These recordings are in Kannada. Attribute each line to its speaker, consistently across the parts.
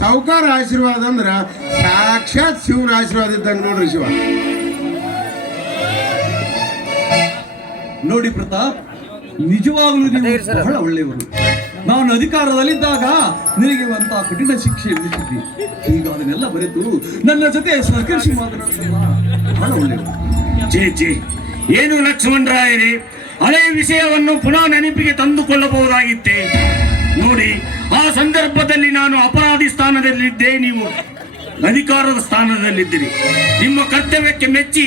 Speaker 1: ಸಾವುಕಾರ ಆಶೀರ್ವಾದ ಅಂದ್ರೆ ಸಾಕ್ಷಾತ್ ಶಿವನ ಆಶೀರ್ವಾದ ಇದ್ದಂಗೆ ನೋಡ್ರಿ ಶಿವ.
Speaker 2: ನೋಡಿ ಪ್ರತಾಪ್ ನಿಜವಾಗ್ಲೂ ನೀವು ಬಹಳ ಒಳ್ಳೆಯವರು. ನಾನು ಅಧಿಕಾರದಲ್ಲಿದ್ದಾಗ ನಿನಗೆ ಅಂತ ಕಠಿಣ ಶಿಕ್ಷೆ ವಿಧಿಸಿದ್ವಿ ಈಗ ಅದನ್ನೆಲ್ಲ ಬರೆದು ನನ್ನ ಜೊತೆ ಸರ್ಕರ್ಷಿ ಮಾತನಾಡುತ್ತಿಲ್ಲ ಬಹಳ ಒಳ್ಳೆಯವರು.
Speaker 3: ಜೇ ಜೇ ಏನು ಲಕ್ಷ್ಮಣರಾಯರೇ? ಹಳೆಯ ವಿಷಯವನ್ನು ಪುನಃ ನೆನಪಿಗೆ ತಂದುಕೊಳ್ಳಬಹುದಾಗಿತ್ತೆ? ನೋಡಿ ಆ ಸಂದರ್ಭದಲ್ಲಿ ನಾನು ಅಪರಾಧಿ ಸ್ಥಾನದಲ್ಲಿದ್ದೆ, ನೀವು ಅಧಿಕಾರದ ಸ್ಥಾನದಲ್ಲಿದ್ದೀರಿ. ನಿಮ್ಮ ಕರ್ತವ್ಯಕ್ಕೆ ಮೆಚ್ಚಿ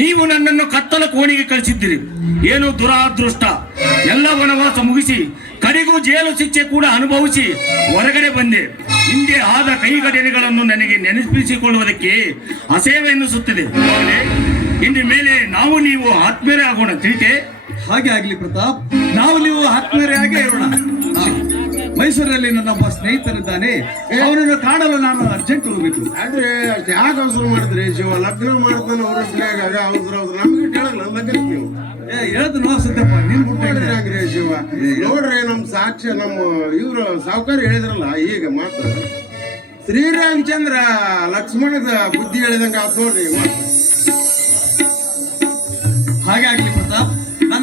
Speaker 3: ನೀವು ನನ್ನನ್ನು ಕತ್ತಲ ಕೋಣೆಗೆ ಕಳಿಸಿದ್ದೀರಿ. ಏನು ದುರಾದೃಷ್ಟ? ಎಲ್ಲ ವನವಾಸ ಮುಗಿಸಿ, ಕಡೆಗೂ ಜೈಲು ಶಿಕ್ಷೆ ಕೂಡ ಅನುಭವಿಸಿ ಹೊರಗಡೆ ಬಂದೆ. ಹಿಂದೆ ಆದ ಕೈಘಟನೆಗಳನ್ನು ನನಗೆ ನೆನಪಿಸಿಕೊಳ್ಳುವುದಕ್ಕೆ ಅಸೇವೆ ಎನ್ನಿಸುತ್ತದೆ. ಇನ್ನು ಮೇಲೆ ನಾವು ನೀವು ಆತ್ಮೀಯರೇ ಆಗೋಣ ತಿಳಿತೆ?
Speaker 2: ಹಾಗೆ ಆಗ್ಲಿ ಪ್ರತಾಪ್, ನಾವು ನೀವು ಆತ್ಮೀಯರಾಗೇ ಇರೋಣ. ಹಾ. ಮೈಸೂರಲ್ಲಿ ನನ್ನ ಒಬ್ಬ ಸ್ನೇಹಿತರಿದ್ದಾನೆ ಅವನನ್ನು ಕಾಣಲು ನಾನು ಅರ್ಜೆಂಟ್ ಹೋಗ್ಬೇಕು.
Speaker 1: ಆದ್ರೆ ಅಷ್ಟು ಯಾಕೆ ಅವಸರ ಮಾಡಿದ್ರಿ? ಶಿವ ಲಗ್ನ ಮಾಡ್ತಾನೆ ಉರುಸ್ಲಾಗ ಅವಸರ ಅವಸರ. ನಮ್ಗೆ ಕೇಳಲ್ಲ ಲಗ್ನ ನೀವು.
Speaker 2: ಏ ಹೇಳ್ದು ನೋ ಸತ್ಯಪ್ಪ ನೀನ್ ಬಿಟ್ಟು
Speaker 1: ಮಾಡಿದ್ರಿ ಹಂಗ್ರಿ ಶಿವ? ನೋಡ್ರಿ ನಮ್ ಸಾಕ್ಷ್ಯ ನಮ್ಮ ಇವರು ಸಾವುಕಾರ ಹೇಳಿದ್ರಲ್ಲ ಈಗ ಮಾತ್ರ. ಶ್ರೀರಾಮಚಂದ್ರ ಲಕ್ಷ್ಮಣದ ಬುದ್ಧಿ ಹೇಳಿದಂಗ ಆತ್ ನೋಡ್ರಿ
Speaker 2: ಹಾಗೆ ಆಗ್ಲಿ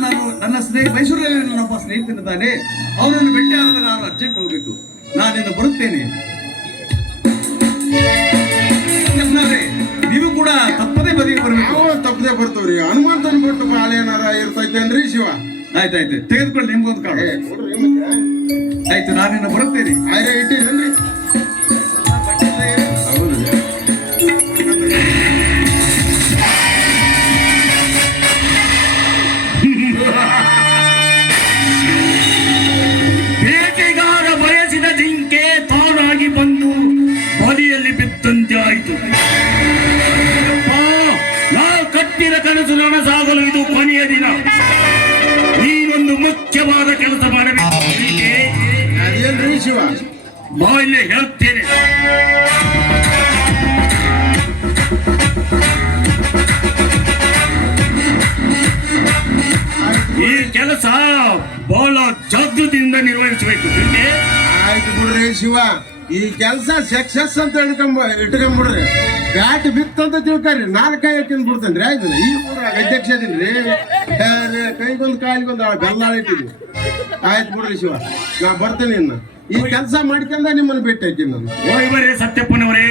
Speaker 2: ಪ್ರತಾಪ್ ನನ್ನ ಸ್ನೇಹಿತ ಮೈಸೂರಲ್ಲಿ ನನ್ನೊಬ್ಬ ಸ್ನೇಹಿತನಿದ್ದಾನೆ ಅವನನ್ನು ಭೇಟಿ ಆಗಲು ನಾನು ಅರ್ಜೆಂಟ್ ಹೋಗಬೇಕು. ನಾನಿನ್ನು ಬರುತ್ತೇನೆ. ನೀವು ಕೂಡ ತಪ್ಪದೇ ಬದಿಗೆ ಬರಬೇಕು.
Speaker 1: ತಪ್ಪದೆ ಬರ್ತೀವ್ರಿ. ಹನುಮಂತನ್ ಬಿಟ್ಟು ಬಾಳ ಏನಾರ ಇರ್ತೈತೇನ್ರಿ ಶಿವ?
Speaker 2: ಆಯ್ತಾಯ್ತು ತೆಗೆದುಕೊಳ್ಳಿ ನಿಮ್ಗೊಂದು ಕಾಳು
Speaker 1: ಮತ್ತೆ.
Speaker 2: ಆಯ್ತು ನಾನಿನ್ನು ಬರುತ್ತೇನೆ.
Speaker 1: ಆಯ್ರೆ
Speaker 3: ಕೊನೆಯ ದಿನ. ನೀನೊಂದು ಮುಖ್ಯವಾದ ಕೆಲಸ ಮಾಡಬೇಕು.
Speaker 1: ಶಿವ?
Speaker 3: ಬಾಯಲ್ಲಿ ಹೇಳ್ತೇನೆ. ಈ ಕೆಲಸ ಬಹಳ ಜಾಗೃತಿಯಿಂದ ನಿರ್ವಹಿಸಬೇಕು.
Speaker 1: ಆಯ್ತು ಬಿಡ್ರಿ ಶಿವ. ಈ ಕೆಲಸ ಸಕ್ಸಸ್ ಅಂತ ಹಿಡ್ಕೊಂಬ ಇಟ್ಕೊಂಬಿಡ್ರಿ. ಬ್ಯಾಟ್ ಬಿತ್ತಂತ ತಿಳ್ಕೊರಿ ನಾನು ಕೈ ಹಾಕಿ ಬಿಡ್ತೇನೆ ರೀ ಆಯ್ತು ಈ ಊರಾಗ ಅಧ್ಯಕ್ಷ ಅದೀನಿ ರೀ ಕೈಗೊಂದು ಕಾಲಿಗೊಂದು ಬೆಲ್ಲ ಇಟ್ಟಿದ್ವಿ. ಆಯ್ತು ಬಿಡ್ರಿ ಶಿವ. ನಾ ಬರ್ತೇನೆ ಇನ್ನು. ಈ ಕೆಲಸ ಮಾಡ್ಕೊಂಡ ನಿಮ್ಮನ್ನು ಭೇಟಿ ಹಾಕಿ ನಾನು.
Speaker 3: ಸತ್ಯಪ್ಪನವರೇ.